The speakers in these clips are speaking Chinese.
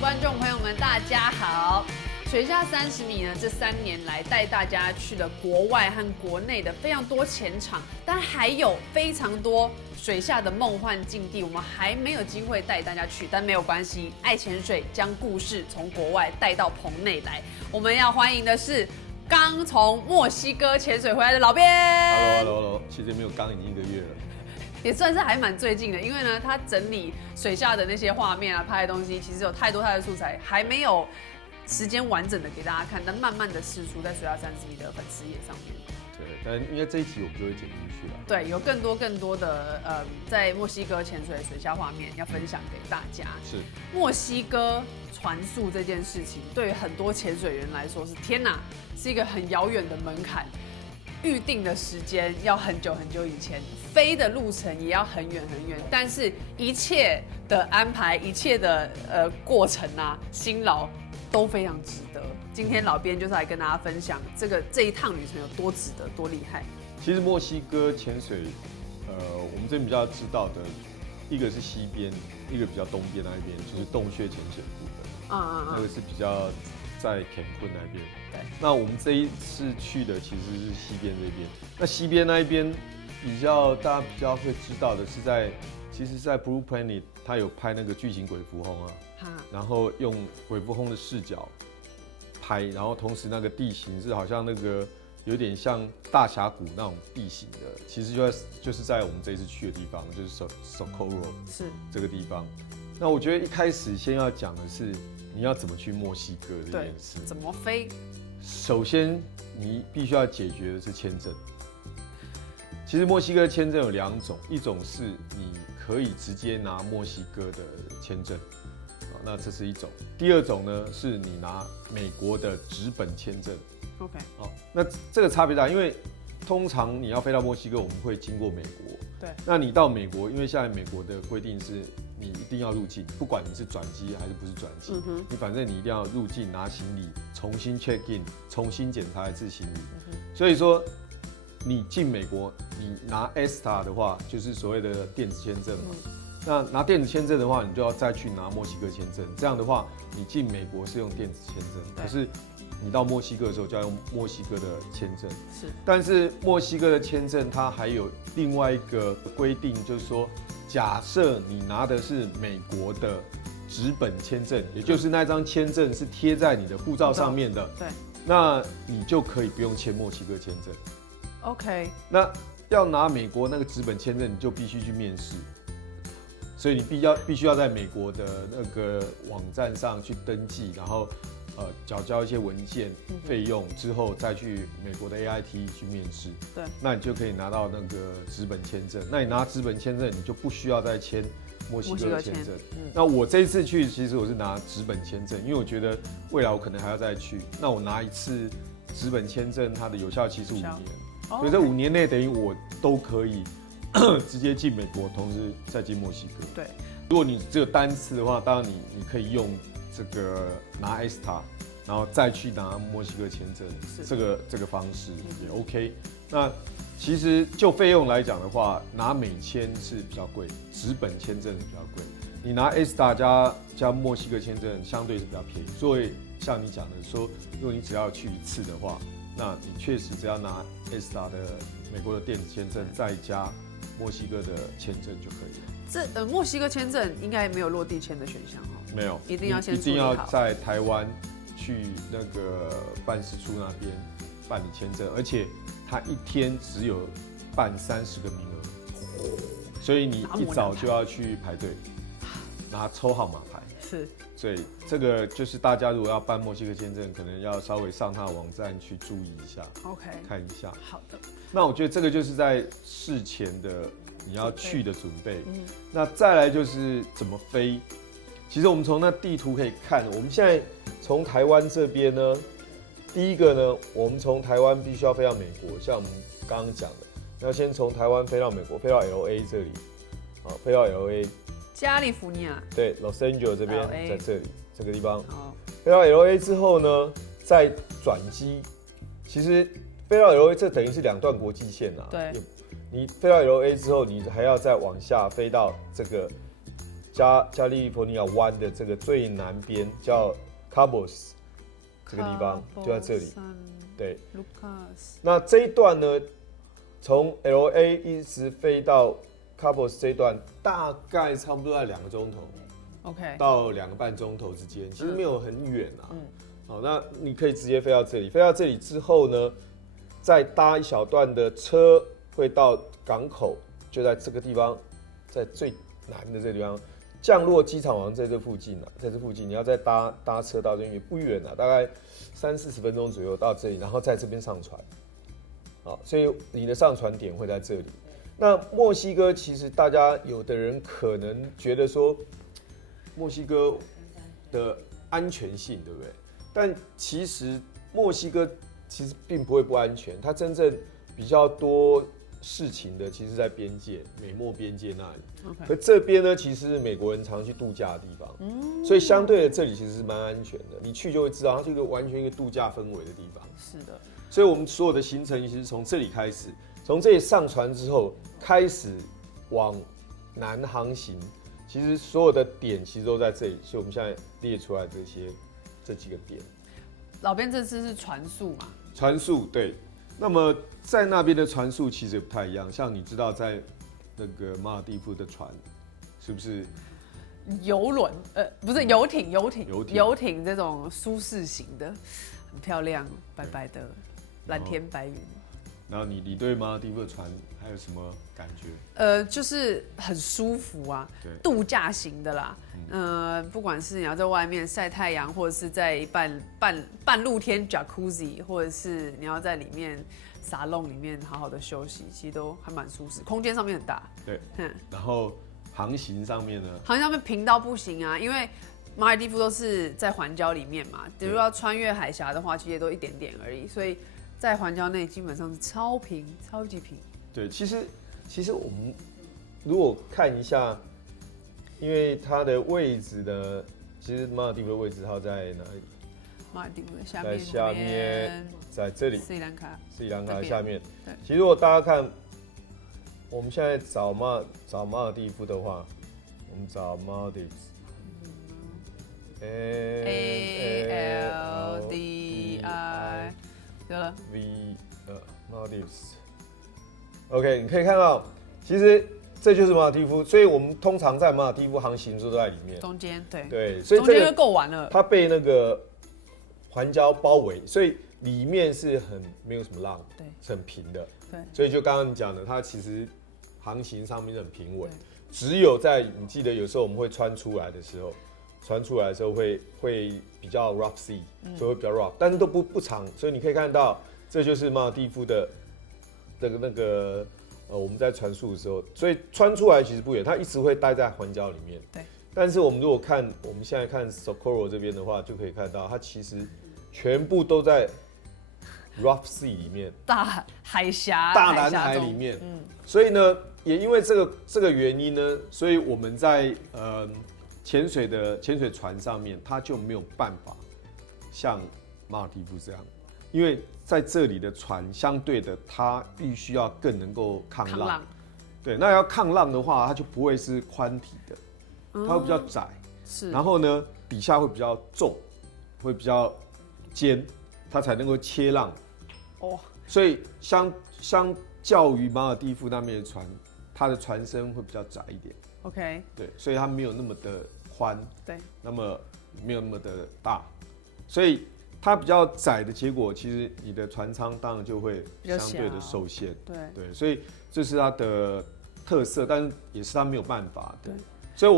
观众朋友们，大家好！水下30米呢，这3年来带大家去了国外和国内的非常多潜场，但还有非常多水下的梦幻境地，我们还没有机会带大家去，但没有关系，爱潜水将故事从国外带到棚内来。我们要欢迎的是刚从墨西哥潜水回来的老编。Hello， 其实没有刚已经1个月了。也算是还蛮最近的，因为呢，他整理水下的那些画面啊，拍的东西，其实有太多素材，还没有时间完整的给大家看，但慢慢的释出在水下30米的粉丝页上面。对，但因为这一集我们就会剪进去了。对，有更多的在墨西哥潜水水下画面要分享给大家。是墨西哥船速这件事情，对于很多潜水员来说是天哪，是一个很遥远的门槛。预定的时间要很久以前，飞的路程也要很远，但是一切的安排，一切的过程啊，辛劳都非常值得。今天老编就是来跟大家分享这一趟旅程有多值得，多厉害。其实墨西哥潜水，我们这边比较知道的，一个是西边，一个比较东边那一边，就是洞穴潜水部分。那个是比较在坎昆那边。对。那我们这一次去的其实是西边这边。那西边那一边大家比较会知道的是其实是在 Blue Planet 它有拍那个巨型鬼蝠鲼啊，然后用鬼蝠鲼的视角拍，然后同时那个地形是好像那个有点像大峡谷那种地形的，其实就是在我们这一次去的地方，就是 Socorro 是这个地方。那我觉得一开始先要讲的是你要怎么去墨西哥这件事，怎么飞？首先你必须要解决的是签证。其实墨西哥的签证有2种，一种是你可以直接拿墨西哥的签证，那这是一种；第2种呢是你拿美国的纸本签证。OK， 好，那这个差别大，因为通常你要飞到墨西哥，我们会经过美国。对，那你到美国，因为现在美国的规定是你一定要入境，不管你是转机还是不是转机，你反正你一定要入境拿行李，重新 check in， 重新检查一次行李。所以说你进美国，你拿 ESTA 的话，就是所谓的电子签证嘛。那拿电子签证的话，你就要再去拿墨西哥签证。这样的话，你进美国是用电子签证，可是你到墨西哥的时候就要用墨西哥的签证。是，但是墨西哥的签证它还有另外一个规定，就是说，假设你拿的是美国的纸本签证，也就是那张签证是贴在你的护照上面的，对，那你就可以不用签墨西哥签证。OK， 那要拿美国那个纸本签证，你就必须去面试，所以你必须要在美国的那个网站上去登记，然后缴交一些文件费用之后，再去美国的 AIT 去面试。对，那你就可以拿到那个纸本签证。那你拿纸本签证，你就不需要再签墨西哥的签证。那我这一次去，其实我是拿纸本签证，因为我觉得未来我可能还要再去。那我拿一次纸本签证，它的有效期是5年。所以这5年内等于我都可以直接进美国，同时再进墨西哥。对，如果你只有单次的话，当然你可以用这个拿 ESTA， 然后再去拿墨西哥签证，这个方式也 OK。那其实就费用来讲的话，拿美签是比较贵，纸本签证是比较贵。你拿 ESTA 加墨西哥签证相对是比较便宜。所以像你讲的说，如果你只要去1次的话，那你确实只要拿 ESTA 的美国的电子签证，再加墨西哥的签证就可以了。这墨西哥签证应该没有落地签的选项哦。没有，一定要先一定要在台湾去那个办事处那边办理签证，而且他1天只有办30个名额，所以你一早就要去排队拿抽号码牌。是。所以这个就是大家如果要办墨西哥签证，可能要稍微上他的网站去注意一下 ，OK， 看一下。好的。那我觉得这个就是在事前的你要去的准备。那再来就是怎么飞。其实我们从那地图可以看，我们现在从台湾这边呢，第一个呢，我们从台湾必须要飞到美国，像我们刚刚讲的，要先从台湾飞到美国，飞到 LA 这里，飞到 LA。加利福尼亚对 ，Los Angeles 这边在这里这个地方。飞到 LA 之后呢，再转机。其实飞到 LA 这等于是2段国际线啊。对。你飞到 LA 之后，你还要再往下飞到这个加利福尼亚湾的这个最南边叫 Cabos 这个地方，就在这里。对，那这一段呢，从 LA 一直飞到 Cabos 这一段，大概差不多在2个钟头。OK， 到2个半钟头之间，其实没有很远啊。好，那你可以直接飞到这里，飞到这里之后呢，再搭一小段的车会到港口，就在这个地方，在最南的这个地方降落。机场好像在这附近啊，在这附近，你要再搭车到这边不远啊，大概30-40分钟左右到这里，然后在这边上船。好，所以你的上船点会在这里。那墨西哥其实大家有的人可能觉得说，墨西哥的安全性，对不对？但其实墨西哥其实并不会不安全，它真正比较多事情的，其实在边界，美墨边界那里。可这边呢，其实是美国人常去度假的地方，所以相对的这里其实是蛮安全的。你去就会知道，它是一个完全一个度假氛围的地方。是的。所以我们所有的行程其实从这里开始，从这里上船之后开始往南航行。其实所有的点其实都在这里，所以我们现在列出来这几个点。老编这次是船速嘛？船速对，那么在那边的船速其实也不太一样。像你知道在那个马尔地夫的船，是不是？游轮不是游艇这种舒适型的，很漂亮，白白的，蓝天白云。然后你对马尔地夫的船还有什么感觉？就是很舒服啊，度假型的啦。不管是你要在外面晒太阳，或者是在半露天 jacuzzi， 或者是你要在里面沙龙里面好好的休息，其实都还蛮舒适，空间上面很大。对，然后航行上面呢？航行上面平到不行啊，因为马尔地夫都是在环礁里面嘛，如果要穿越海峡的话，其实也都一点点而已，所以在环礁内基本上是超平，超级平。对，其实我们如果看一下，因为它的位置呢，其实马尔地夫的位置它在哪里？马尔地夫的在下面，在这里。斯里兰卡的下面。其实如果大家看，我们现在找马尔地夫的话，我们找 Maldives。ALDI， 对了 Maldives。OK， 你可以看到，其实这就是马尔地夫，所以我们通常在马尔地夫航行都在里面。中间，对，所以中间就够玩了。它被那个环礁包围，所以里面是没有什么浪，对，是很平的。对，所以就刚刚你讲的，它其实航行上面很平稳。只有在你记得有时候我们会穿出来的时候会比较 rough sea， 所以会比较 rough， 但是都不长，所以你可以看到，这就是马尔地夫的我们在船速的时候，所以穿出来其实不远，它一直会待在环礁里面。对。但是我们如果我们现在看 Socorro 这边的话，就可以看到它其实全部都在 rough sea 里面，大海峡、大蓝海里面。所以呢，也因为这个原因呢，所以我们在潜水船上面，它就没有办法像马尔地夫这样，因为在这里的船相对的，它必须要更能够抗浪。对，那要抗浪的话，它就不会是宽体的，它会比较窄。是。然后呢，底下会比较重，会比较尖，它才能够切浪。哦。所以相较于马尔地夫那边的船，它的船身会比较窄一点。OK。对，所以它没有那么的宽，对，那么没有那么的大，所以它比较窄的结果，其实你的船舱当然就会相对的受限。对，所以这是它的特色，但是也是它没有办法的。所以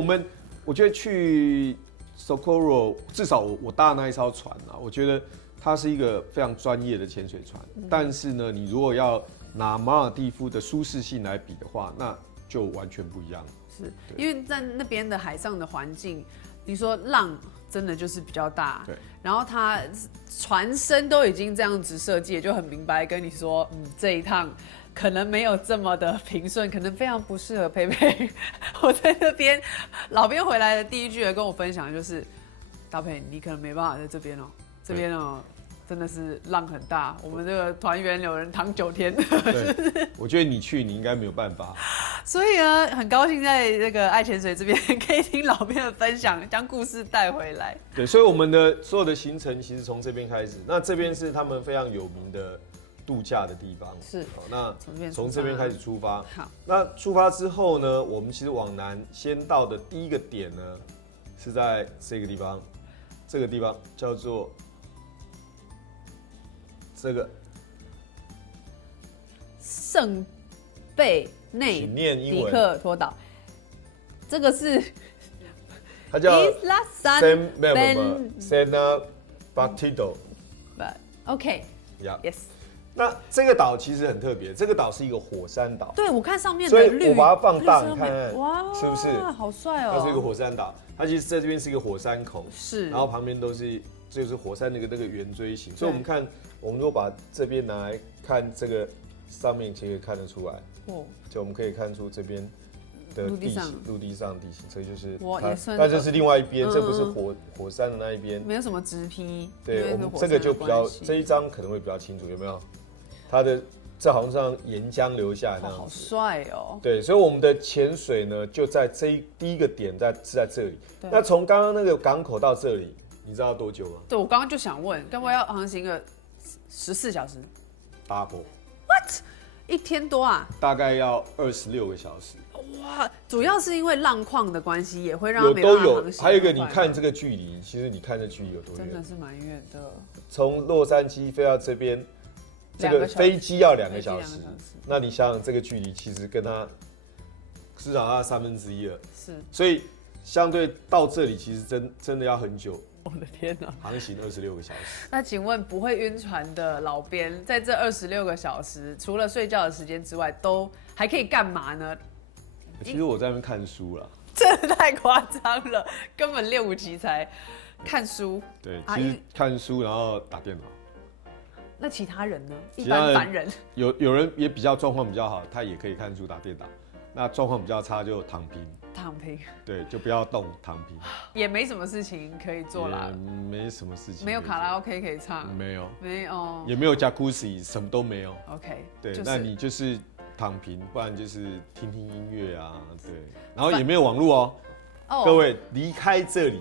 我觉得去 Socorro， 至少我搭那一艘船啊，我觉得它是一个非常专业的潜水船。但是呢，你如果要拿马尔地夫的舒适性来比的话，那就完全不一样了。是因为在那边的海上的环境，你说浪真的就是比较大，对，然后它船身都已经这样子设计，就很明白跟你说，这一趟可能没有这么的平顺，可能非常不适合佩佩。我在那边老编回来的第一句跟我分享的就是，大佩你可能没办法在这边哦，这边哦。真的是浪很大，我们这个团员有人躺9天。对，我觉得你应该没有办法。所以呢，很高兴在这个爱潜水这边可以听老编的分享，将故事带回来。对，所以我们的所有的行程其实从这边开始。那这边是他们非常有名的度假的地方。是。那从这边开始出发。好。那出发之后呢，我们其实往南先到的第一个点呢，是在这个地方。这个地方叫做这个圣贝内迪克托岛，这个是它叫 Isla San Sena Batido。OK， yes。那这个岛其实很特别，这个岛是一个火山岛。对，我看上面的绿，所以我把它放大，你看看，哇，是不是？好帅哦！它是一个火山岛，它其实在这边是一个火山口，是，然后旁边都是就是火山那个圆锥形，所以我们看，我们如果把这边拿来看这个上面，其实可以看得出来，就我们可以看出这边的地形，陆地上地形，这就是它就是另外一边，这不是火山的那一边，没有什么直批，对，我们这个就比较这一张可能会比较清楚，有没有？它的这好像像岩浆流下来那样子，好帅哦！对，所以我们的潜水呢，就在第一个点是在这里。那从刚刚那个港口到这里，你知道多久吗？对，我刚刚就想问，该不会要航行个14小时 ？Double。What？ 1天多啊？大概要26个小时。哇，主要是因为浪况的关系，也会让它没都办法航行。还有一个，你看这个距离，其实你看这距离有多远？真的是蛮远的。从洛杉矶飞到这边。这个飞机要2个小时，那你想想这个距离，其实跟它至少它1/3了。是，所以相对到这里，其实真的要很久。我的天哪！航行26个小时。那请问不会晕船的老编，在这26个小时，除了睡觉的时间之外，都还可以干嘛呢？其实我在那边看书了。真的太夸张了，根本练5级才看书。对，其实看书然后打电脑。那其他人呢？一般凡人有人也比较状况比较好，他也可以看书打电脑。那状况比较差就躺平。躺平。对，就不要动，躺平。也没什么事情可以做啦。没什么事情。没有卡拉 OK 可以唱。没有。没有。也没有 Jacuzzi， 什么都没有。OK。对，那你就是躺平，不然就是听听音乐啊，对。然后也没有网络哦。各位离开这里，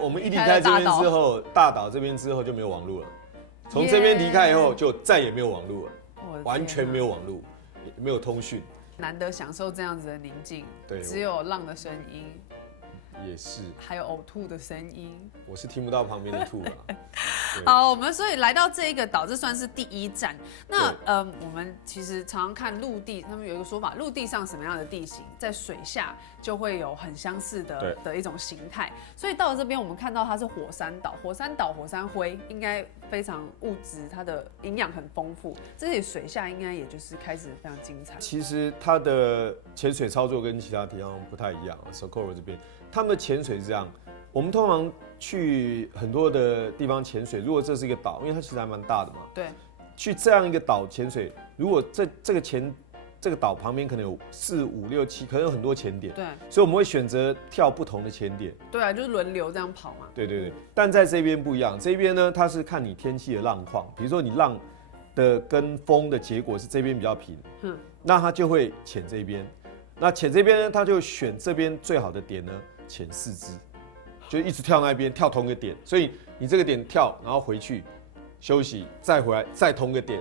我们一离开这边之后，大岛这边之后就没有网络了。从这边离开以后，就再也没有网络了，完全没有网络，没有通讯。难得享受这样子的宁静，对，只有浪的声音，也是，还有呕吐的声音。我是听不到旁边的吐了。好，我们所以来到这一个岛，这算是第一站。那我们其实常常看陆地，他们有一个说法，陆地上什么样的地形，在水下就会有很相似的一种形态。所以到了这边，我们看到它是火山岛，火山灰应该非常物质，它的营养很丰富。这里水下应该也就是开始非常精彩。其实它的潜水操作跟其他地方不太一样 ，Socorro 这边他们的潜水是这样。我们通常去很多的地方潜水，如果这是一个岛，因为它其实还蛮大的嘛，对，去这样一个岛潜水，如果这个岛旁边可能有4、5、6、7，可能有很多潜点，对，所以我们会选择跳不同的潜点。对啊，就是轮流这样跑嘛。对对对，但在这边不一样，这边呢它是看你天气的浪况，比如说你浪的跟风的结果是这边比较平，那它就会潜这边，那潜这边呢，它就选这边最好的点呢潜4支。就一直跳那边，跳同一个点，所以你这个点跳，然后回去休息，再回来，再同一个点，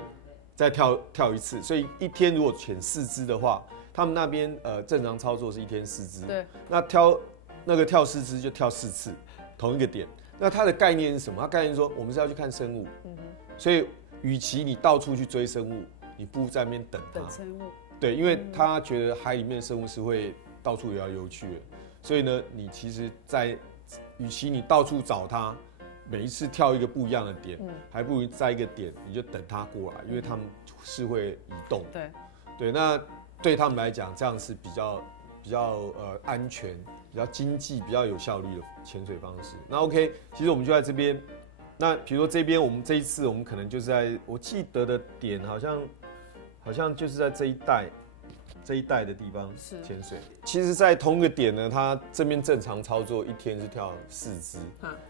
再跳一次。所以一天如果潜4支的话，他们那边正常操作是1天4支。对。那跳4支就跳4次，同一个点。那它的概念是什么？它概念是说我们是要去看生物，所以与其你到处去追生物，你不如在那边等它。等生物。对，因为他觉得海里面的生物是会到处游来游去的，所以呢，你其实与其你到处找它，每一次跳一个不一样的点，还不如在一个点你就等它过来，因为他们是会移动。对，那对他们来讲，这样是比较安全、比较经济、比较有效率的潜水方式。那 OK， 其实我们就在这边。那比如说这边，我们这一次我们可能就是我记得的点好像就是在这一带的地方潜水。其实，在同一个点呢，它这边正常操作1天是跳4支，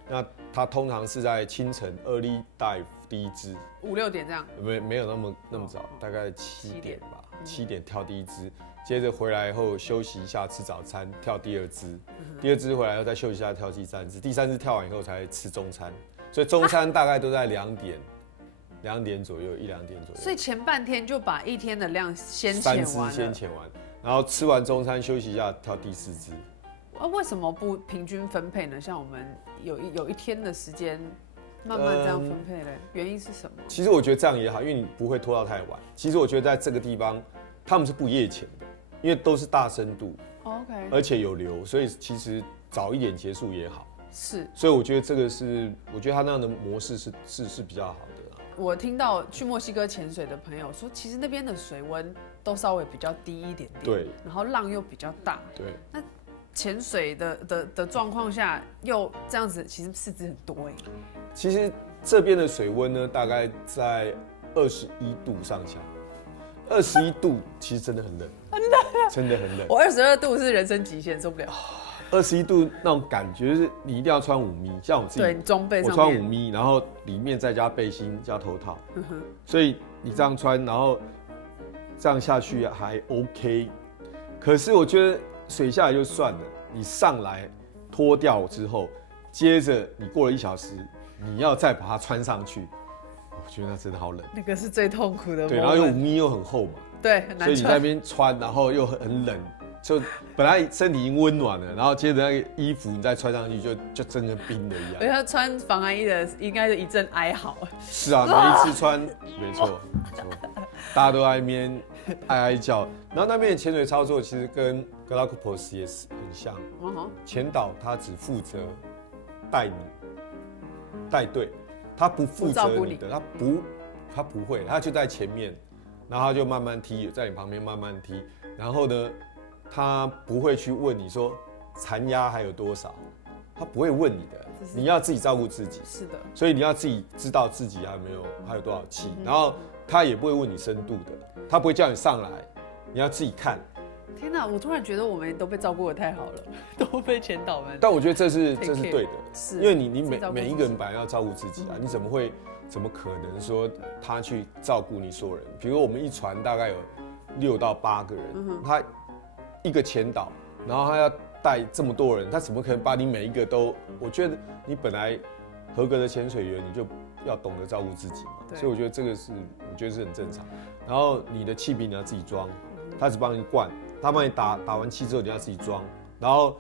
那它通常是在清晨 early dive 第1支5、6点这样，没有那么早，大概7点吧。7点跳第1支，接着回来后休息一下吃早餐，跳第2支，第2支回来后再休息一下跳第3支，第3支跳完以后才吃中餐，所以中餐大概都在2点左右，1、2点左右。所以前半天就把一天的量先3支前完了。先前完，然后吃完中餐休息一下跳第4支。为什么不平均分配呢？像我们有一天的时间。慢慢这样分配嘞，原因是什么？其实我觉得这样也好，因为你不会拖到太晚。其实我觉得在这个地方，他们是不夜潜的，因为都是大深度 ，OK， 而且有流，所以其实早一点结束也好。是，所以我觉得这个是，我觉得他那样的模式是比较好的啦。我听到去墨西哥潜水的朋友说，其实那边的水温都稍微比较低一点点，对，然后浪又比较大，对。那潜水的状况下又这样子，其实刺激很多哎。其实这边的水温呢，大概在21度上下。21度其实真的很冷，真的很冷。我22度是人生极限，受不了。21度那种感觉就是你一定要穿5米，像我自己，对，装备上面我穿5米，然后里面再加背心加头套，所以你这样穿，然后这样下去还 OK。可是我觉得水下来就算了，你上来脱掉之后，接着你过了1小时，你要再把它穿上去，我觉得那真的好冷。那个是最痛苦的。对，然后5米又很厚嘛，对，很难穿。所以你在那边穿，然后又很冷，就本来身体已经温暖了，然后接着那个衣服你再穿上去就真的冰的一样。而且他穿防寒衣的应该是一阵哀嚎。是啊，每一次穿，没错，大家都在那边哀叫。然后那边的潜水操作其实跟格拉库珀斯也是很像，潜导他只负责带你带队，他不负责你的，他不会，他就在前面，然后他就慢慢踢，在你旁边慢慢踢，然后呢，他不会去问你说残压还有多少，他不会问你的，你要自己照顾自己。是的，所以你要自己知道自己还有多少气，然后他也不会问你深度的，他不会叫你上来，你要自己看。天哪，我突然觉得我们都被照顾得太好了，都被潜导们。但我觉得这是对的，是，因为你每一个人本来要照顾自己啊，你怎么可能说他去照顾你所有人？比如我们一船大概有6到8个人，他一个潜导，然后他要带这么多人，他怎么可能把你每一个都？我觉得你本来合格的潜水员，你就要懂得照顾自己嘛。所以我觉得这个是很正常。然后你的气瓶你要自己装，他只帮你灌，他帮你打完气之后你要自己装，然后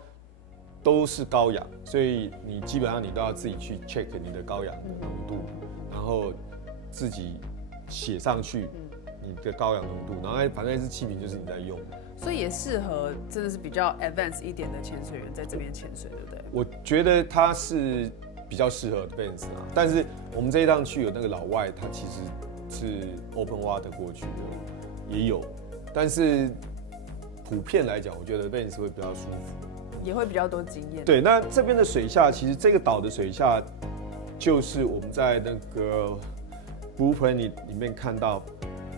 都是高氧，所以你基本上你都要自己去 check 你的高氧的浓度，然后自己写上去你的高氧浓度，然后反正那支气瓶就是你在用。所以也适合真的是比较 advanced 一点的潜水员在这边潜水，对不对？我觉得他是比较适合 advanced 啦，但是我们这一趟去有那个老外，他其实是 open water 过去的，也有，但是普遍来讲，我觉得 advanced 会比较舒服，也会比较多经验。对，那这边的水下，其实这个岛的水下，就是我们在那个 Blue Planet 里面看到，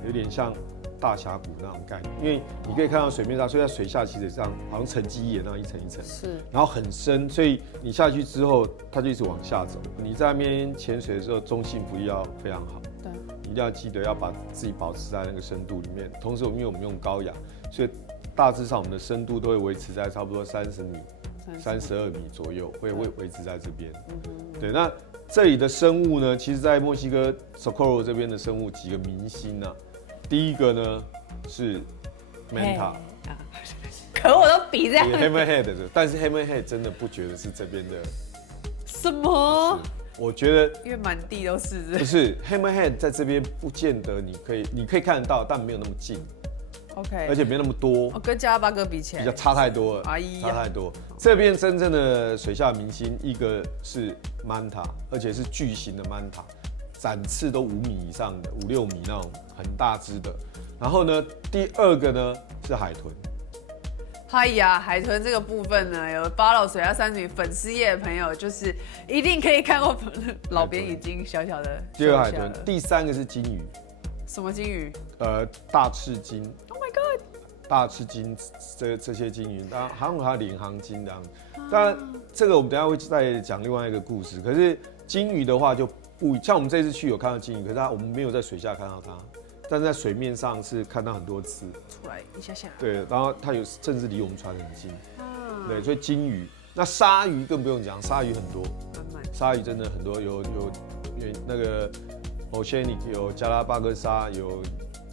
有点像大峡谷那种概念，因为你可以看到水面上，所以在水下其实这样好像沉积岩那样一层一层，是，然后很深，所以你下去之后，它就一直往下走。你在那边潜水的时候，中性浮力要非常好，对，你一定要记得要把自己保持在那个深度里面。同时，因为我们用高氧，所以大致上我们的深度都会维持在差不多30米、32米左右，会维持在这边。对，那这里的生物呢，其实在墨西哥 Socorro 这边的生物几个明星啊。第一个呢是 Manta， 可我都比这样。Hammerhead 的，但是 Hammerhead 真的不觉得是这边的。什么？我觉得，因为满地都是。不是 Hammerhead 在这边不见得你可以看得到，但没有那么近。OK， 而且没那么多。跟加拉巴哥比起来，比较差太多了。差太多。这边真正的水下明星，一个是 Manta， 而且是巨型的 Manta。展翅都5米以上的，5、6米那种很大只的。然后呢，第二个呢是海豚。哎呀，海豚这个部分呢，有follow水下30米粉丝页的朋友，就是一定可以看过老编已经小小的。第二个海豚，第三个是金鱼。什么金鱼？大翅金。Oh my god！ 大翅金这些金鱼，当然还有它领航金这样。当然，这个我们等一下会再讲另外一个故事。可是金鱼的话就不像我们这次去有看到金鱼，可是我们没有在水下看到它，但在水面上是看到很多刺出来一下下。对，然后它有甚至离我们船很近。对，所以金鱼，那鲨鱼更不用讲，鲨鱼很多，鲨鱼真的很多，有那个 Oceanic 有加拉巴哥鲨，有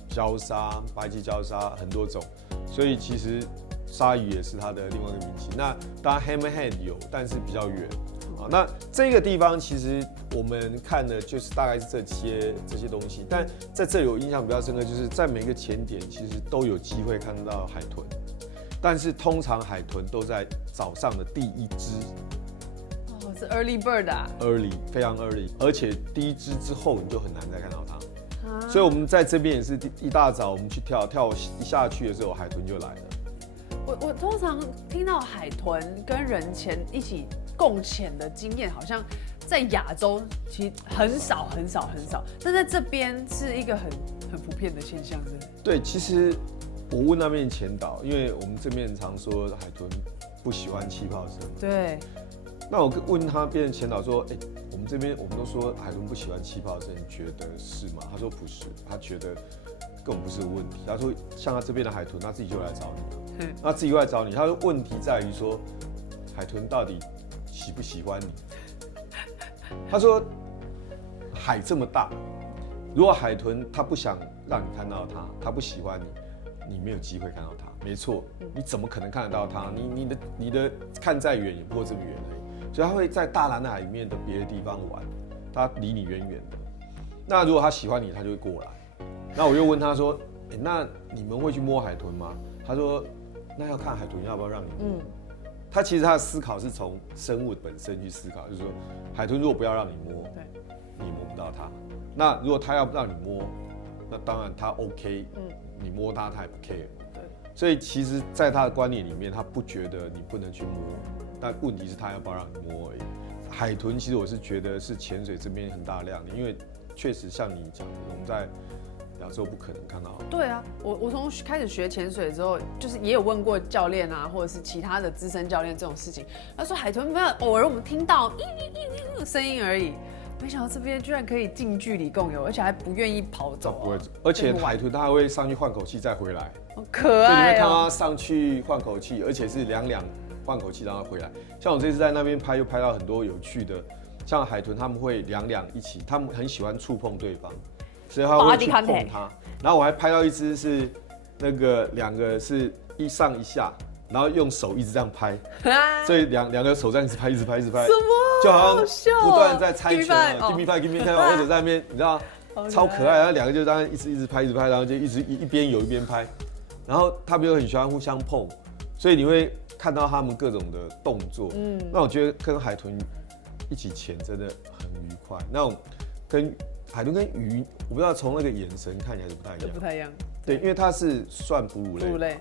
礁鲨、白鳍礁鲨很多种，所以其实鲨鱼也是它的另外一个名气。那当然 Hammerhead 有，但是比较远。那这个地方其实我们看的就是大概是这些东西，但在这里我印象比较深刻，就是在每个潜点其实都有机会看到海豚，但是通常海豚都在早上的第一只。哦，是 early bird 啊 ？early 非常 early， 而且第一只之后你就很难再看到它。所以我们在这边也是一大早我们去跳一下去的时候，海豚就来了。我通常听到海豚跟人潜一起共潜的经验，好像在亚洲其实很少，但在这边是一个很普遍的现象，是不是？对，其实我问那边前导，因为我们这边常说海豚不喜欢气泡声。对。那我问他边前导说，我们这边我们都说海豚不喜欢气泡声，你觉得是吗？他说不是，他觉得根本不是个问题。他说像他这边的海豚，他自己就来找你，他自己就来找你。他说问题在于说海豚到底喜不喜欢你？他说海这么大，如果海豚它不想让你看到它，它不喜欢你，你没有机会看到它。没错，你怎么可能看得到它？你的看再远也不过这么远而已。所以它会在大蓝海里面的别的地方玩，它离你远远的。那如果它喜欢你，它就会过来。那我又问他说，那你们会去摸海豚吗？他说，那要看海豚要不要让你摸。他其实他的思考是从生物本身去思考，就是说，海豚如果不要让你摸，你摸不到它。那如果他要让你摸，那当然他 OK，你摸它他也不 care。所以其实，在他的观念里面，他不觉得你不能去摸，但问题是他要不要让你摸而已。海豚其实我是觉得是潜水这边很大的亮点，因为确实像你讲的，我们在亚洲不可能看到。对啊，我从开始学潜水之后，就是也有问过教练啊，或者是其他的资深教练这种事情。他说海豚没有，偶尔我们听到声音而已。没想到这边居然可以近距离共有，而且还不愿意跑走、不会走，而且海豚它还会上去换口气再回来，好可爱、哦。所以你会看到它上去换口气，而且是两换口气然后回来。像我这次在那边拍，又拍到很多有趣的，像海豚他们会两一起，他们很喜欢触碰对方，所以他会去碰它。然后我还拍到一只是那个两个是一上一下，然后用手一直这样拍，所以两个手这样一直拍，什么？就好像不断在猜拳啊 ，give me five， 或者在那边，你知道，超可爱。然后两个就当然一直拍，然后就一边游一边拍。然后他们又很喜欢互相碰，所以你会看到他们各种的动作。那我觉得跟海豚一起潜真的很愉快。那种跟海豚跟鱼，我不知道从那个眼神看起来是不太一样。对，因为它是算哺乳类，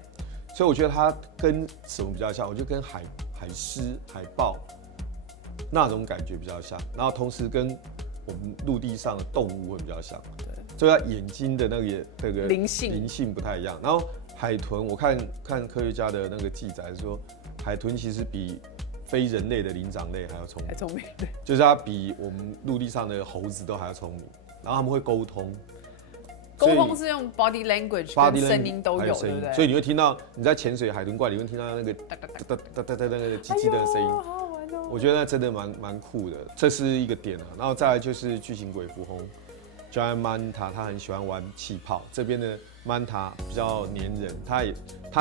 所以我觉得它跟什么比较像？我觉得跟海狮、海豹那种感觉比较像，然后同时跟我们陆地上的动物会比较像。对，所以它眼睛的那个灵性不太一样。然后海豚，我看科学家的那个记载说，海豚其实比非人类的灵长类还要聪明，对，就是它比我们陆地上的猴子都还要聪明。然后他们会沟通是用 body language 跟声音都有，对不对？所以你会听到你在潜水海豚馆，你会听到那个哒那个叽叽的声音。好好玩哦！我觉得那真的蛮酷的，这是一个点啊。然后再来就是巨型鬼蝠鲼 Giant Manta， 他很喜欢玩气泡。这边的 Manta 比较黏人，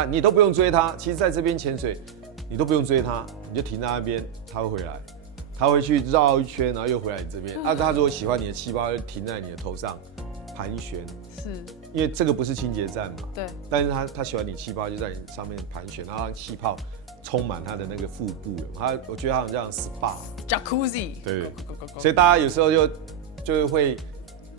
你都不用追它。其实在这边潜水，你都不用追它，你就停在那边，它会回来。他会去绕一圈，然后又回来你这边。他如果喜欢你的气泡，就停在你的头上盘旋。是，因为这个不是清洁站嘛。对。但是他喜欢你气泡，就在你上面盘旋，然后让气泡充满他的那个腹部。我觉得他好像 SPA。Jacuzzi。对。所以大家有时候就会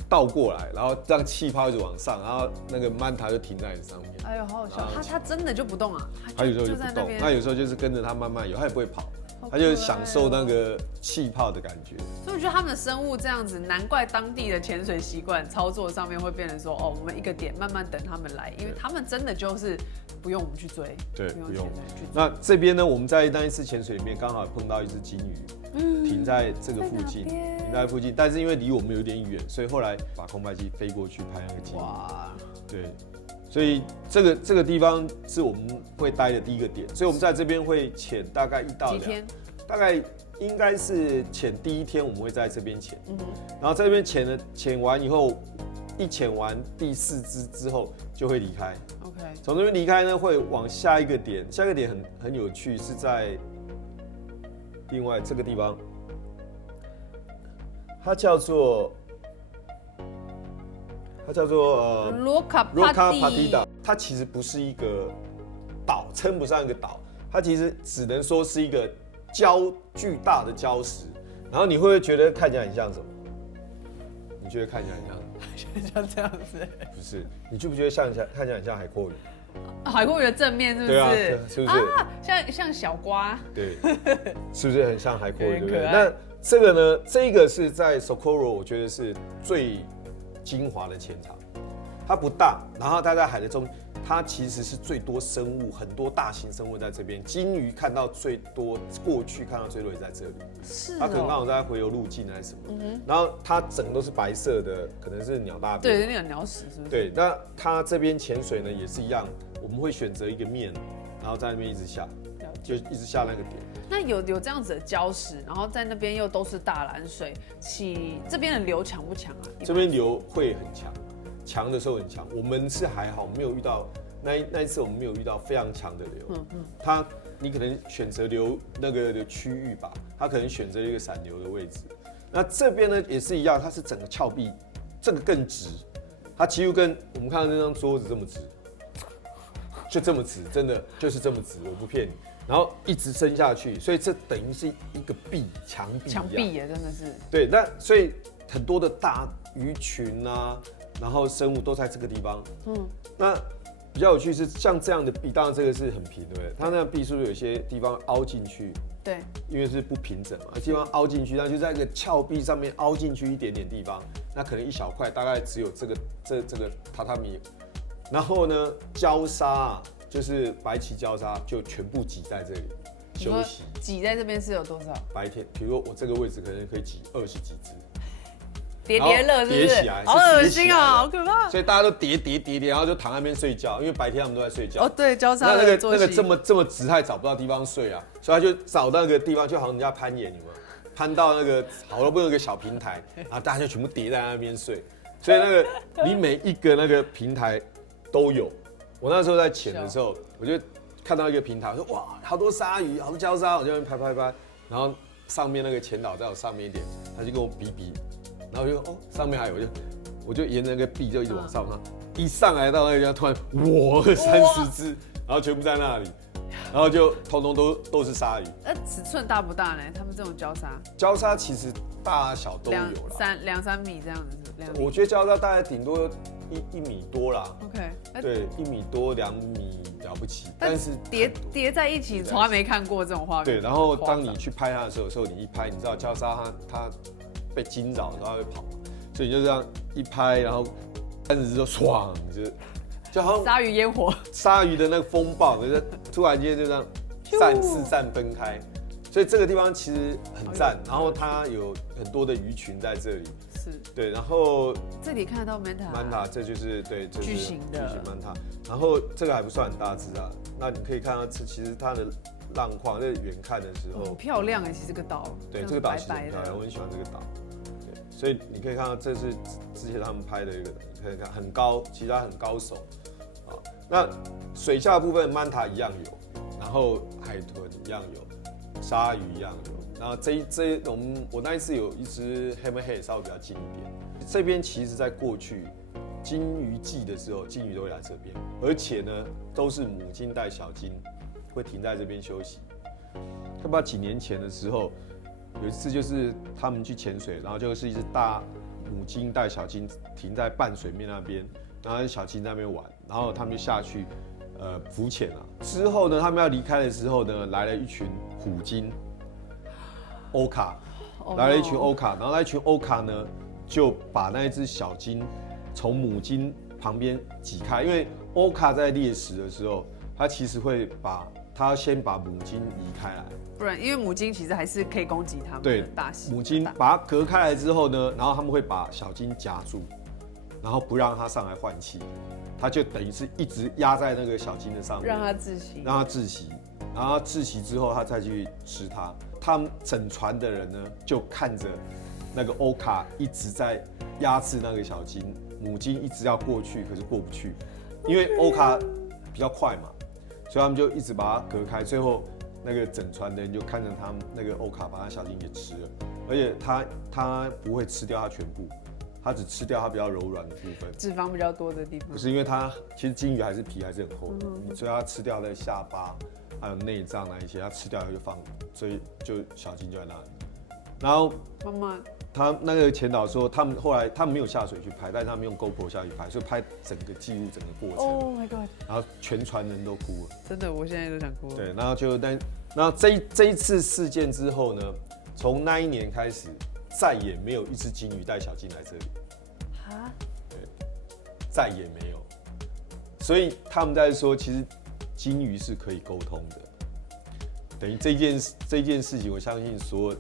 倒过来，然后让气泡一直往上，然后那个 Manta 就停在你上面。哎呦，好好笑！他真的就不动啊？他有时候就不动，他有时候就是跟着他慢慢游，他也不会跑。他就享受那个气泡的感觉，所以我觉得他们的生物这样子，难怪当地的潜水习惯操作上面会变成说，我们一个点慢慢等他们来，因为他们真的就是不用我们去追，对，不用。那这边呢，我们在那一次潜水里面刚好碰到一只金鱼，停在这个附近，停在附近，但是因为离我们有点远，所以后来把空拍机飞过去拍那个记录。哇，对，所以这个地方是我们会待的第一个点，所以我们在这边会潜大概1到2天，大概应该是潜第1天我们会在这边潜，然后在这边潜完以后，一潜完第4支之后就会离开。OK， 从这边离开呢，会往下一个点，下一个点很有趣，是在另外这个地方，它叫做罗卡帕蒂岛，它其实不是一个岛，称不上一个岛，它其实只能说是一个巨大的礁石。然后你会不会觉得看起来很像什么？你觉得看起来很像？像这样子？不是，你觉不觉得看起来很像海蛞蝓？海蛞蝓的正面是不是？对啊，是不是？啊，像小瓜。对，是不是很像海蛞蝓？对不对？那这个呢？这个是在 Socorro， 我觉得是最精华的潜场。它不大，然后它在海的中，它其实是最多生物，很多大型生物在这边。鲸鱼看到最多，过去看到最多也在这里。是、它可能刚好在回游路径还是什么。然后它整个都是白色的，可能是鸟大便。对，那个鸟屎是不是？对，那它这边潜水呢也是一样，我们会选择一个面，然后在那边一直下，就一直下那个点。那有这样子的礁石，然后在那边又都是大蓝水，这边的流强不强啊？这边流会很强。强的时候很强，我们是还好，没有遇到那一次我们没有遇到非常强的流。你可能选择流那个的区域吧，他可能选择一个闪流的位置。那这边呢也是一样，它是整个峭壁，这个更直，它几乎跟我们看到那张桌子这么直，就这么直，真的就是这么直，我不骗你。然后一直伸下去，所以这等于是一个墙壁耶，真的是。对，那所以很多的大鱼群啊。然后生物都在这个地方，那比较有趣是像这样的壁，当然这个是很平，对不对？它那个壁是不是有些地方凹进去？对，因为是不平整嘛，地方凹进去，那就在一个峭壁上面凹进去一点点地方，那可能一小块，大概只有这个榻榻米。然后呢，礁沙就是白鳍礁沙，就全部挤在这里休息。挤在这边是有多少？白天，比如说我这个位置可能可以挤20几只。叠乐是不是？叠起来，好恶心啊，好可怕！所以大家都叠，然后就躺在那边睡觉，因为白天他们都在睡觉。哦，对，礁沙那个这么直，他也找不到地方睡啊，所以他就找那个地方，就好像人家攀岩，有没有？攀到那个好不容易有个小平台，然后大家就全部叠在那边睡。所以那个你每一个那个平台都有。我那时候在潜的时候，我就看到一个平台，我说哇，好多鲨鱼，好多礁沙，我就拍，然后上面那个潜导在我上面一点，他就跟我比。然后我就上面还有，我就沿着那个壁就一直往上爬，一上来到那个地方，突然30只，然后全部在那里，然后就通通都是鲨鱼。尺寸大不大呢？他们这种礁沙其实大小都有啦，2-3米这样子。我觉得礁沙大概顶多1米多啦。OK， 对，1米多2米了不起，但是叠在一起，从来没看过这种画面。对，然后当你去拍它的时候，你一拍，你知道礁沙它被惊扰，然后会跑，所以你就这样一拍，然后30只就唰，就好像鲨鱼烟火，鲨鱼的那个风暴，就是突然间就这样四散分开，所以这个地方其实很赞。然后它有很多的鱼群在这里，是对。然后这里看得到 manta， 这就是对，这是巨型 manta。然后这个还不算很大只啊，那你可以看到其实它的浪况，在远看的时候很漂亮其实这个岛，对，这个岛其实很漂亮，我很喜欢这个岛。所以你可以看到，这是之前他们拍的一个，你可以看很高，其实它很高手啊。那水下部分 manta 一样有，然后海豚一样有，鲨鱼一样有。然后我那一次有一只 hammerhead 稍微比较近一点。这边其实在过去金鱼季的时候，金鱼都会来这边，而且呢都是母鲸带小鲸会停在这边休息。要不要几年前的时候？有一次就是他们去潜水，然后就是一只大母鲸带小鲸停在半水面那边，然后小鲸在那边玩，然后他们就下去浮潜了。之后呢，他们要离开的时候呢，来了一群虎鲸，欧卡，来了一群欧卡，然后那一群欧卡呢就把那一只小鲸从母鲸旁边挤开，因为欧卡在猎食的时候，它其实会把他要先把母鲸移开来，不然因为母鲸其实还是可以攻击它们对的大型。母鲸把它隔开来之后呢，然后他们会把小鲸夹住，然后不让它上来换气，它就等于是一直压在那个小鲸的上面，让它窒息，让它窒息，然后它窒息之后，它再去吃它。他们整船的人呢，就看着那个欧卡一直在压制那个小鲸，母鲸一直要过去，可是过不去，因为欧卡比较快嘛，所以他们就一直把它隔开。最后那个整船的人就看着他们那个欧卡把那小鲸给吃了，而且它不会吃掉它全部，它只吃掉它比较柔软的部分，脂肪比较多的地方。不是因为它其实鲸鱼还是皮还是很厚的，所以它吃掉那下巴还有内脏那一些，它吃掉就放，所以就小鲸就在那里。然后妈妈，他那个前导说，他们后来他们没有下水去拍，但是他们用 GoPro 下去拍，所以拍整个记录整个过程。Oh my god！然后全船人都哭了。真的，我现在都想哭了。对，然后这一次事件之后呢，从那一年开始，再也没有一只鲸鱼带小鲸来这里。啊？对，再也没有。所以他们在说，其实鲸鱼是可以沟通的。等于这件事情，我相信所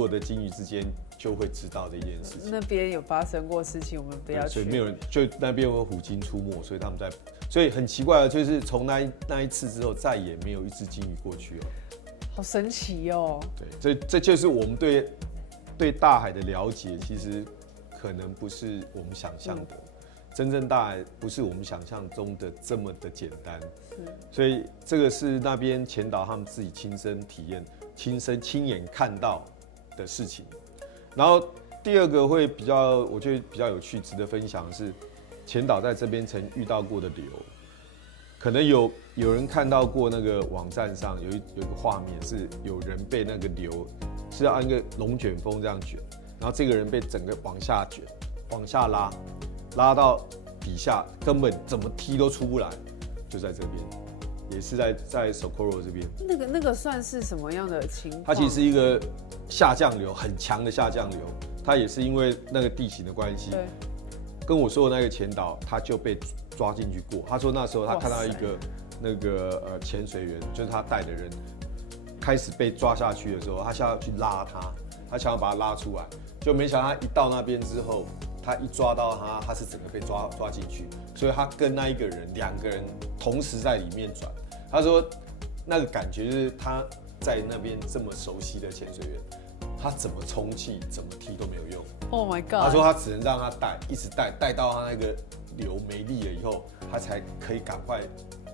有的鲸鱼之间就会知道这件事情。那边有发生过事情，我们不要去。所以没有人，就那边有虎鲸出没，所以他们所以很奇怪的就是从那一次之后，再也没有一只鲸鱼过去了。好神奇哦！对，这就是我们对大海的了解，其实可能不是我们想象的。真正大海不是我们想象中的这么的简单，所以这个是那边前导他们自己亲身体验、亲眼看到的事情。然后第二个会我觉得比较有趣、值得分享的是，前导在这边曾遇到过的流，可能有人看到过那个网站上有一个画面，是有人被那个流是按一个龙卷风这样卷，然后这个人被整个往下卷、往下拉到底下，根本怎么踢都出不来，就在这边，也是在 Socorro 这边。那个算是什么样的情况？它其实是一个下降流，很强的下降流，它也是因为那个地形的关系。跟我说的那个前导，他就被抓进去过。他说那时候他看到一个潜水员，就是他带的人，开始被抓下去的时候，他想要去拉他想要把他拉出来，就没想到他一到那边之后。他一抓到他是整个被抓进去，所以他跟那一个人2个人同时在里面转。他说那个感觉就是他在那边这么熟悉的潜水员，他怎么充气怎么踢都没有用。Oh my god！ 他说他只能让他一直带到他那个流没力了以后，他才可以赶快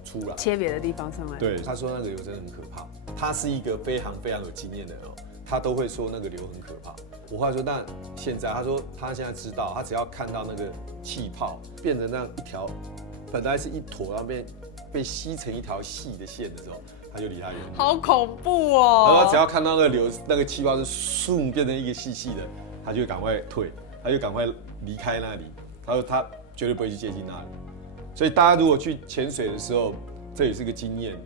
出来，切别的地方上来。对，他说那个流真的很可怕。他是一个非常有经验的人他都会说那个流很可怕。我后来说，那现在他说他现在知道，他只要看到那个气泡变成那样一条，本来是一坨，然后被吸成一条细的线的时候，他就离他远。好恐怖哦！他说只要看到那个气泡是嗖变成一个细细的，他就赶快退，他就赶快离开那里。他说他绝对不会去接近那里。所以大家如果去潜水的时候，这也是个经验，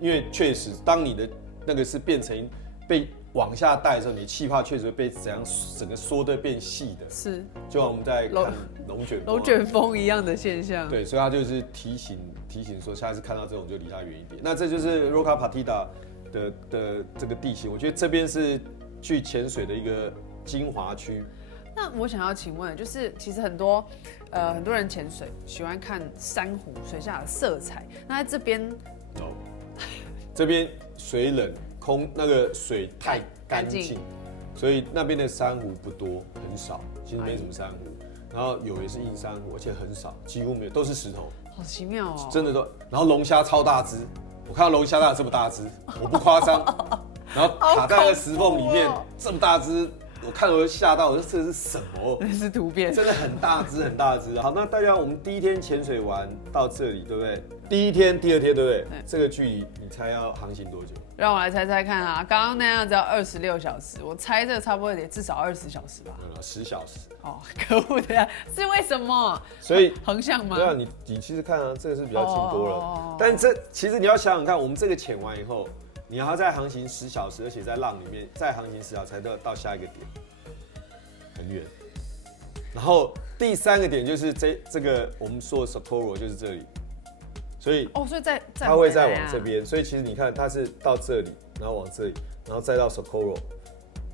因为确实当你的那个是变成被往下带的时候，你气泡确实会被整个缩的变细的，是，就像我们在看龙卷风一样的现象。对，所以他就是提醒说，下次看到这种就离他远一点。那这就是 Roca Partida 的这个地形，我觉得这边是去潜水的一个精华区。那我想要请问，就是其实很多人潜水喜欢看珊瑚水下的色彩，那在这边这边水冷。那个水太干净，所以那边的珊瑚不多，很少，其实没什么珊瑚。然后有也是硬珊瑚，而且很少，几乎没有，都是石头。好奇妙哦，真的都。然后龙虾超大只，我看到龙虾大这么大只，我不夸张。然后卡在那个石缝里面，这么大只，我看了我就吓到，我说这是什么？那是图片，真的很大只，很大只。好，那大家我们第一天潜水完到这里，对不对？第一天、第2天，对不对？这个距离你猜要航行多久？让我来猜猜看啊！刚刚那样子要26小时，我猜这个差不多也至少20小时吧。10小时。哦，可恶的呀！是为什么？所以横向吗？对啊，你其实看啊，这个是比较近多了。但其实你要想想看，我们这个潜完以后，你还要再航行10小时，而且在浪里面再航行10小时才到下一个点，很远。然后第3个点就是这个我们说的 Socorro 就是这里。所以所以它会再往这边，所以其实你看它是到这里，然后往这里，然后再到 Socorro，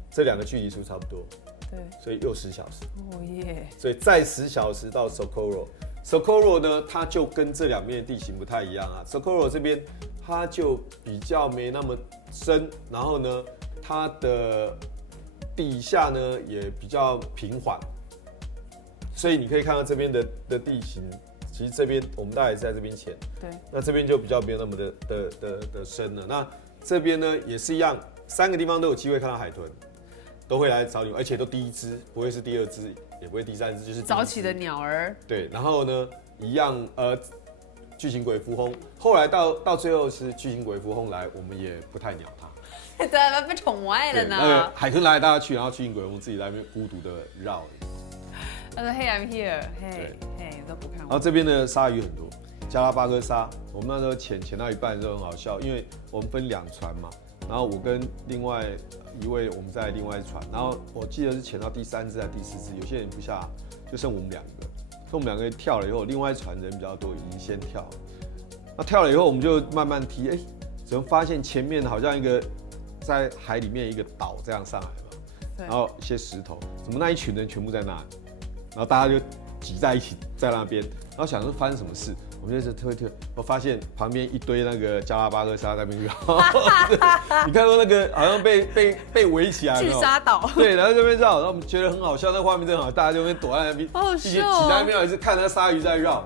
这2个距离数差不多，对，所以又10小时，哦耶，所以再10小时到 Socorro。Socorro 呢，它就跟这2边的地形不太一样啊。Socorro 这边它就比较没那么深，然后呢，它的地下呢也比较平缓，所以你可以看到这边的地形，其实这边我们大概是在这边潜，对，那这边就比较没有那么的深了。那这边呢也是一样，3个地方都有机会看到海豚，都会来找你，而且都第1只，不会是第2只，也不会第3只，就是早起的鸟儿。对，然后呢，一样巨型鬼蝠魟，后来到最后是巨型鬼蝠魟来，我们也不太鸟它。对，被宠坏了呢。那个海豚来大家去，然后巨型鬼蝠魟自己在那边孤独的绕。他说 Hey I'm here， 嘿，都不看我。然后这边的鲨鱼很多，加拉巴哥鲨，我们那时候潜到一半的时候很好笑，因为我们分2船嘛，然后我跟另外一位我们在另外一船，然后我记得是潜到第3只还是第4只，有些人不下，就剩我们2个，所以我们2个跳了以后，另外一船人比较多，已经先跳了。那跳了以后，我们就慢慢踢，怎么发现前面好像一个在海里面一个岛这样上来嘛，然后一些石头，怎么那一群人全部在那里，然后大家就挤在一起在那边，然后想说发生什么事，我们就推，我发现旁边一堆那个加拉巴哥鲨在那边绕，你看到那个好像被围起来，巨鲨岛，对，然后这边绕，然后我们觉得很好笑，那画面真好，大家就那边躲在那边，一起挤在那边，一直看那鲨鱼在绕。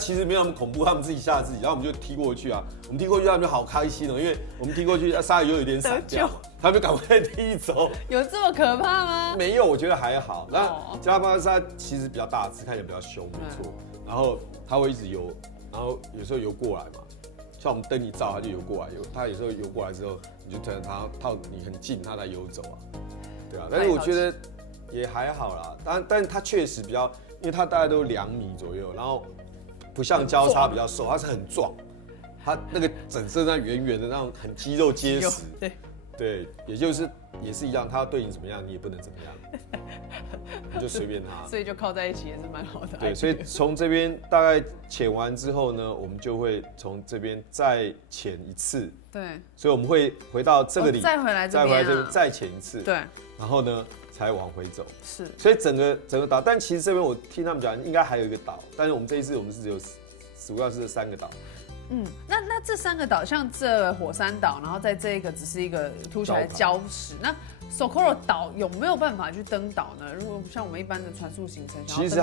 其实没有那么恐怖，他们自己吓自己，然后我们就踢过去啊。我们踢过去，他们就好开心哦，因为我们踢过去，鲨鱼又有点闪掉，他们就赶快踢走。有这么可怕吗？没有，我觉得还好。那加拉巴哥鲨其实比较大只，看起来比较凶，没错。然后它会一直游，然后有时候游过来嘛，像我们灯一照，它就游过来。它有时候游过来之后，你就等它靠你很近，它才游走啊。对啊，但是我觉得也还好啦。但它确实比较，因为它大概都2米左右，然后。不像礁鲨比较瘦，它是很壮，它那个整身那圆圆的那种很肌肉结实，对，也是一样，它要对你怎么样，你也不能怎么样，你就随便它。所以就靠在一起也是蛮好的。对，所以从这边大概潜完之后呢，我们就会从这边再潜一次。对，所以我们会回到这个里，再回来这边，再潜一次。对，然后呢？才往回走，是，所以整个岛，但其实这边我听他们讲，应该还有一个岛，但是我们这一次我们是只有主要是3个岛。那这3个岛，像这火山岛，然后在这个只是一个凸起来的礁石，那 Socorro 岛有没有办法去登岛呢？如果像我们一般的船速行程，其实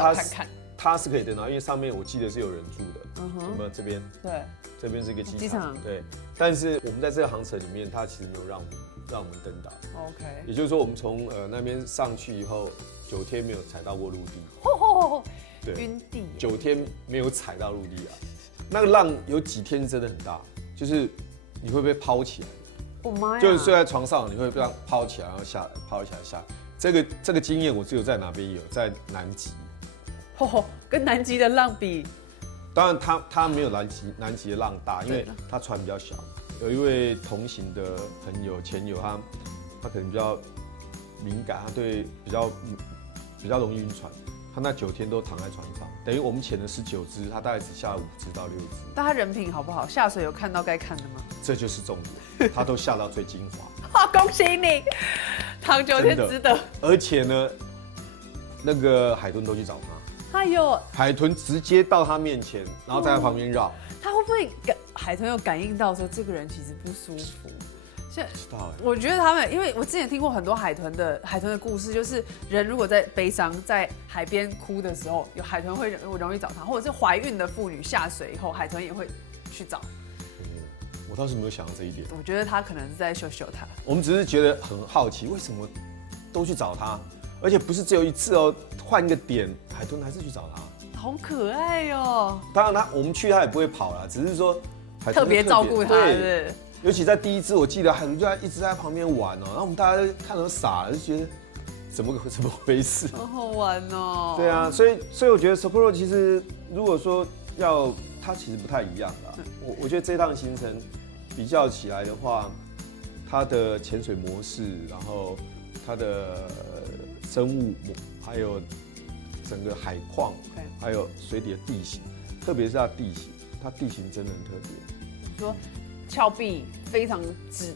它是可以登岛，因为上面我记得是有人住的，有没有这边？对，这边是一个机场，对。但是我们在这个航程里面，它其实没有让我们登岛。OK， 也就是说，我们从那边上去以后，9天没有踩到过陆地。对，晕地。9天没有踩到陆地啊，那个浪有几天真的很大，就是你会被抛起来。我妈呀！就是睡在床上，你会被抛起来，然后抛起来下。这个经验我只有在哪边有，在南极。跟南极的浪比，当然它没有南极的浪大，因为它船比较小。有一位同行的朋友前友，他可能比较敏感，他对比较容易晕船。他那9天都躺在船上，等于我们潜了19只，他大概只下了5只到6只。但他人品好不好？下水有看到该看的吗？这就是重点，他都下到最精华。恭喜你，躺9天值得。而且呢，那个海豚都去找他。海豚直接到他面前，然后在他旁边绕。他会不会海豚有感应到说这个人其实不舒服？不知道我觉得他们，因为我之前听过很多海豚的故事，就是人如果在悲伤在海边哭的时候，有海豚会容易找他，或者是怀孕的妇女下水以后，海豚也会去找。我倒是没有想到这一点。我觉得他可能是在秀他。我们只是觉得很好奇，为什么都去找他，而且不是只有一次哦，换一个点，海豚还是去找他。好可爱哦！当然我们去他也不会跑啦，只是说特别照顾他，对。尤其在第一次，我记得海豚就一直在旁边玩哦，然后我们大家看都傻了，就觉得怎么回事？好好玩哦。对啊，所以我觉得 Socorro 其实如果说它其实不太一样啦。我觉得这趟行程比较起来的话，它的潜水模式，然后它的生物，还有整个海况，还有水底的地形，特别是它地形，它地形真的很特别。你说峭壁非常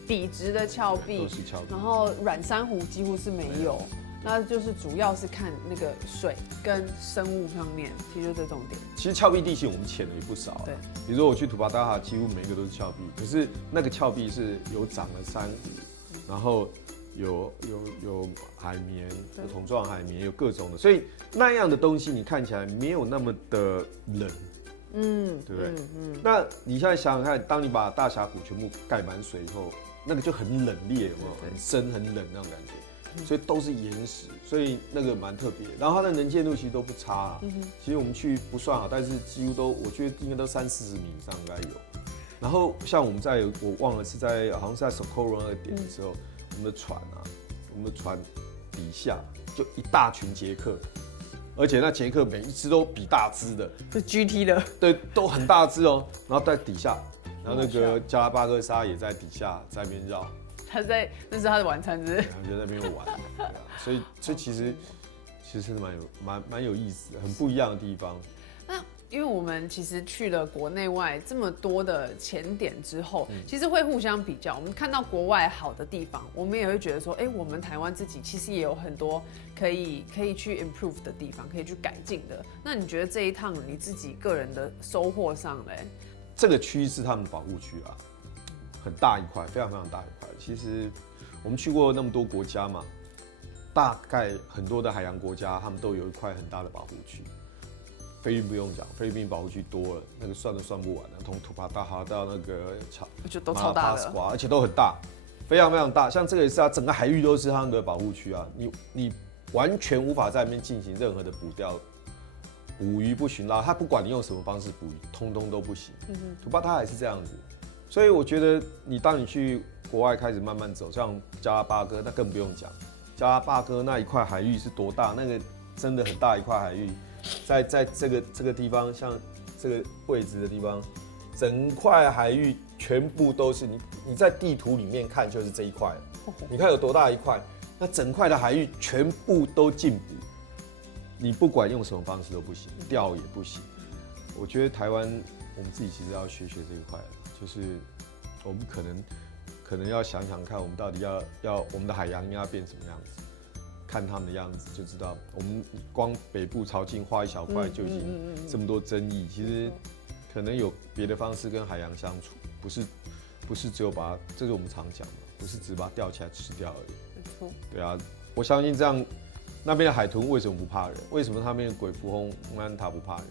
笔直的峭壁，都是峭壁，然后软珊瑚几乎是没有。那就是主要是看那个水跟生物上面，其实就这重点。其实峭壁地形我们潜了也不少，对。比如说我去土巴达哈，几乎每一个都是峭壁，可是那个峭壁是有长了珊瑚，然后有海绵，有桶状海绵，有各种的，所以那样的东西你看起来没有那么的冷，对不对？那你现在想想看，当你把大峡谷全部盖满水以后，那个就很冷冽，有没有？很深很冷那种感觉。所以都是岩石，所以那个蛮特别。然后它的能见度其实都不差啊，其实我们去不算好，但是几乎都，我觉得应该都30-40米以上应该有。然后像我们我忘了是好像是在 Socorro 那个点的时候，我们的船底下就一大群捷克，而且那捷克每一只都比大只的，是 GT 的，对，都很大只哦。然后在底下，然后那个加拉巴哥沙也在底下在那边绕。那是他的晚餐，是不是？然后就在那边玩，对啊，所以其实是蛮有意思的，很不一样的地方。那因为我们其实去了国内外这么多的潜点之后，其实会互相比较。我们看到国外好的地方，我们也会觉得说，我们台湾自己其实也有很多可以去 improve 的地方，可以去改进的。那你觉得这一趟你自己个人的收获上嘞？这个区是他们保护区啊。很大一块，非常非常大一块。其实我们去过那么多国家嘛，大概很多的海洋国家，他们都有一块很大的保护区。菲律宾不用讲，菲律宾保护区多了，那个算都算不完了。从土巴达哈到那个就都超大的，而且都很大，非常非常大。像这个也是啊，整个海域都是他们的保护区啊，你完全无法在那边进行任何的捕鱼不寻捞，他不管你用什么方式捕鱼，通通都不行。土巴达也是这样子。所以我觉得，当你去国外开始慢慢走，像加拉巴哥，那更不用讲。加拉巴哥那一块海域是多大？那个真的很大一块海域，在这个地方，像这个位置的地方，整块海域全部都是你在地图里面看就是这一块，你看有多大一块？那整块的海域全部都禁捕，你不管用什么方式都不行，钓也不行。我觉得台湾我们自己其实要学这一块。就是我们可能要想想看，我们到底要我们的海洋应该要变什么样子？看他们的样子就知道，我们光北部潮境画一小块就已经这么多争议。其实可能有别的方式跟海洋相处，不是只有把它，这是我们常讲的，不是只把它钓起来吃掉而已。没错。对啊，我相信这样，那边的海豚为什么不怕人？为什么他们的鬼蝠鸫安塔不怕人？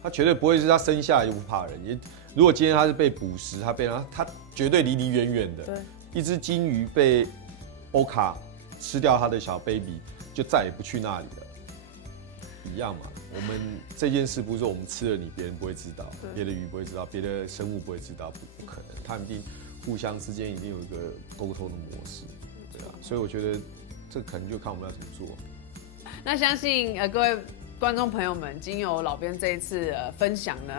他绝对不会是他生下来就不怕人。如果今天他是被捕食，他绝对离远远的。对，一只金鱼被欧卡吃掉他的小 baby， 就再也不去那里了。一样嘛，我们这件事不是说我们吃了你，别人不会知道，别的鱼不会知道，别的生物不会知道，不可能。他们一定互相之间一定有一个沟通的模式，对啊。所以我觉得这可能就看我们要怎么做。那相信各位观众朋友们，经由老编这一次分享呢，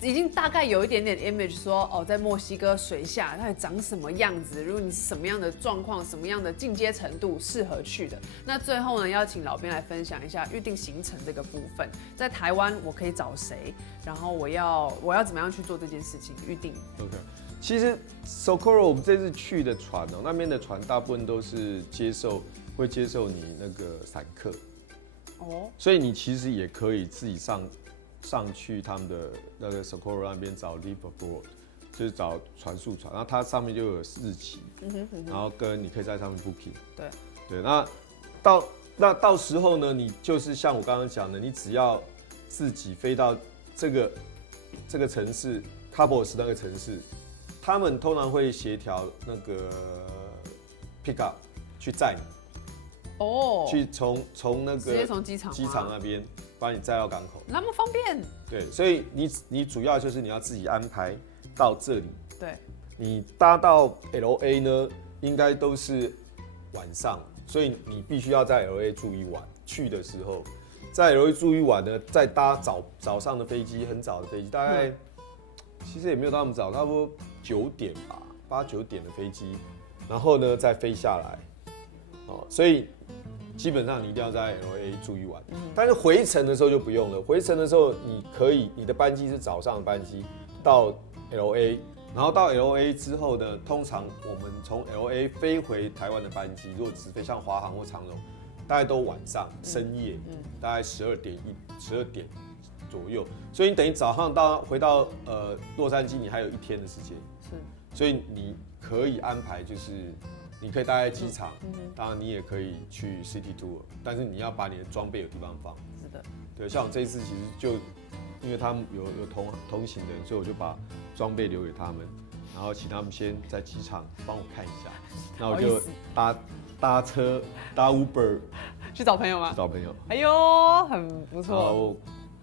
已经大概有一点点 image 说，在墨西哥水下它长什么样子，如果你是什么样的状况、什么样的进阶程度适合去的。那最后呢，邀请老编来分享一下预定行程这个部分，在台湾我可以找谁，然后我要怎么样去做这件事情预定。OK， 其实 Socorro 我们这次去的船那边的船大部分都是会接受你那个散客。所以你其实也可以自己上去他们的那个 Socorro 那边找 Live Abroad， 就是找船速船，然后它上面就有日期，然后你可以在上面 booking。对，那到时候呢，你就是像我刚刚讲的，你只要自己飞到这个城市 Cabos 那个城市，他们通常会协调那个 pick up 去载你。去从那个直接从机场那边把你载到港口，那么方便。对，所以你主要就是你要自己安排到这里。对，你搭到 LA 呢，应该都是晚上，所以你必须要在 LA 住一晚。去的时候，在 LA 住一晚呢，再搭早上的飞机，很早的飞机，大概其实也没有那么早，差不多9点吧，8、9点的飞机，然后呢再飞下来。所以基本上你一定要在 LA 住一晚。但是回程的时候就不用了，回程的时候你的班机是早上的班机到 LA。然后到 LA 之后呢，通常我们从 LA 飞回台湾的班机，如果直飞像华航或长荣，大概都晚上深夜，大概12点左右。所以你等于早上回到洛杉矶，你还有1天的时间。是。所以你可以安排，就是你可以待在机场，当然你也可以去 City Tour， 但是你要把你的装备有地方放。是的。对，像我这一次其实就因为他们有同行的人，所以我就把装备留给他们，然后请他们先在机场帮我看一下，那我就搭车搭 Uber 去找朋友吗？去找朋友。哎呦，很不错。然后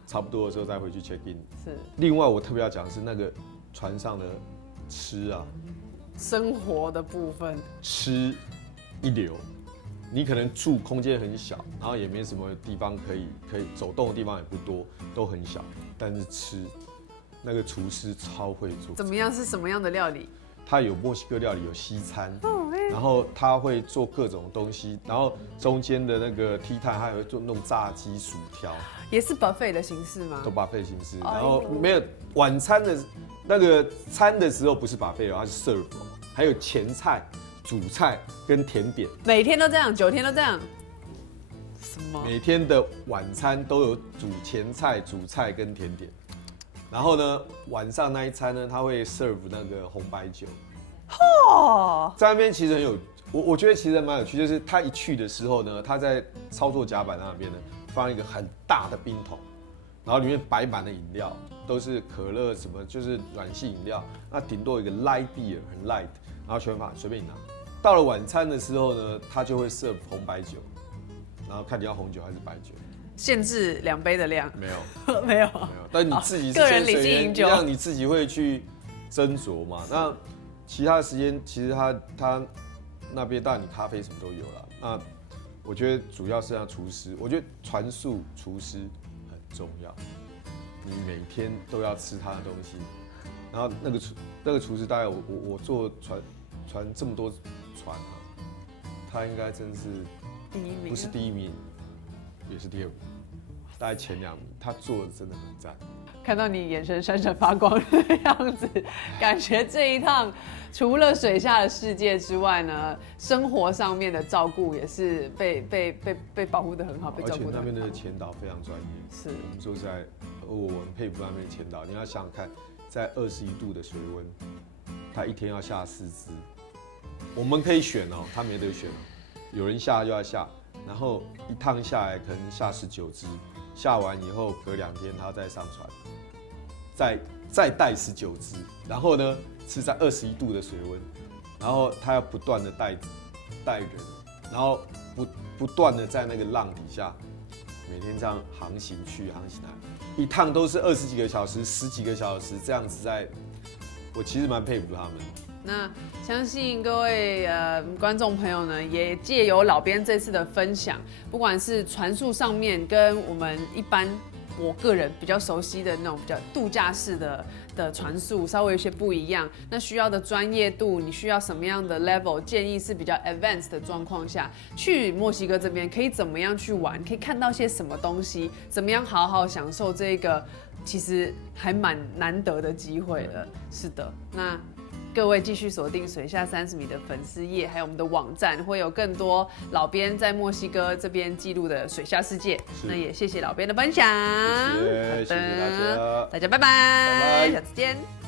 差不多的时候再回去 check in。是。另外我特别要讲的是那个船上的吃啊，生活的部分，吃一流。你可能住空间很小，然后也没什么地方可以走动的地方也不多，都很小，但是吃那个厨师超会做。怎么样？是什么样的料理？他有墨西哥料理，有西餐，然后他会做各种东西，然后中间的那个梯台他也会做那种炸鸡、薯条，也是 buffet 的形式吗？都 buffet 形式，然后没有晚餐的那个餐的时候不是 buffet 哦，它是 serve， 还有前菜。主菜跟甜点，每天都这样，9天都这样。什么？每天的晚餐都有前菜、主菜跟甜点。然后呢，晚上那一餐呢，他会 serve 那个红白酒。哦，在那边其实很有，我觉得其实蛮有趣，就是他一去的时候呢，他在操作甲板那边呢，放一个很大的冰桶，然后里面摆满了饮料，都是可乐什么，就是软性饮料。那顶多一个 light beer， 很 light， 然后全法随便你拿。到了晚餐的时候呢，他就会 serve 红白酒，然后看你要红酒还是白酒，限制2杯的量。没有，没有，但你自己是个人理性饮酒，让你自己会去斟酌嘛。那其他的时间，其实他那边当然你咖啡什么都有了。那我觉得主要是让厨师，我觉得船宿厨师很重要，你每天都要吃他的东西。然后那个厨师大概我坐船这么多船啊，他应该真是第1名，不是第1名，也是第2名，大概前2名。他做的真的很赞。看到你眼神闪闪发光的样子，感觉这一趟除了水下的世界之外呢，生活上面的照顾也是被保护得很好，被照顾得很好。而且那边的前导非常专业。是，我们说实在，我很佩服那边的前导。你要想想看，在21度的水温，他一天要下4只。我们可以选哦，他没得选哦，有人下就要下，然后一趟下来可能下19只，下完以后隔2天他要再上船，再带19只，然后呢是在21度的水温，然后他要不断的带人，然后不断的在那个浪底下，每天这样航行去航行来，一趟都是20几个小时、10几个小时这样子在，我其实蛮佩服他们。那相信各位观众朋友呢，也借由老编这次的分享，不管是船速上面跟我们一般我个人比较熟悉的那种比较度假式的船速稍微有些不一样，那需要的专业度，你需要什么样的 level， 建议是比较 advanced 的状况下，去墨西哥这边可以怎么样去玩，可以看到些什么东西，怎么样好好享受这个其实还蛮难得的机会了。是的，那各位继续锁定水下30米的粉丝页，还有我们的网站，会有更多老编在墨西哥这边记录的水下世界。那也谢谢老编的分享，谢谢大家，大家拜拜，下次见。